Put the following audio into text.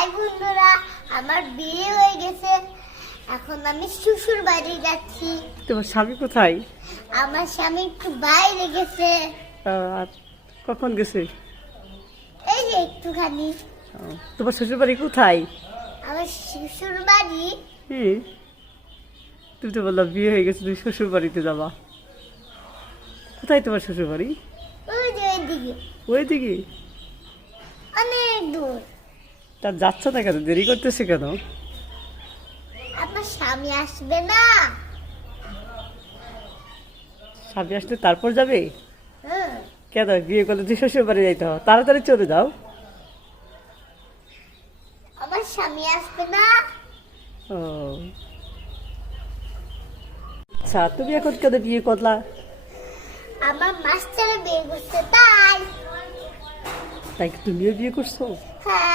High বন্ধুরা, আমার বিয়ে হয়ে গেছে। এখন আমি শ্বশুর বাড়ি যাচ্ছি। তোমার স্বামী কোথায়? আমার স্বামী একটু বাইরে গেছে। আর কখন গেছে? এই যে একটুখানি। তোমার শ্বশুর বাড়ি কোথায়? আমার শ্বশুর বাড়ি হুম, তুমি তো বললাম বিয়ে হয়ে গেছে, তুমি শ্বশুর বাড়িতে যাবা। কোথায় তোমার শ্বশুর বাড়ি? ওই যে ওইদিকে, ওইদিকে? অনেক দূর। তা যাচ্ছ না কেন, দেরি করতেছে কেন? আপনার স্বামী আসবে না? স্বামী আসলে তারপর যাবে? হুম, কেন, বিয়ে করলে তুই শ্বশুর বাড়ি যাইতে হবে, তাড়াতাড়ি চলে যাও। আমার স্বামী আসবে না। ও আচ্ছা, তুমি এখন কেন বিয়ে করলা? আমার মাস্টারে বিয়ে করছে তাই। তাই কি তুমিও বিয়ে করছো? হ্যাঁ।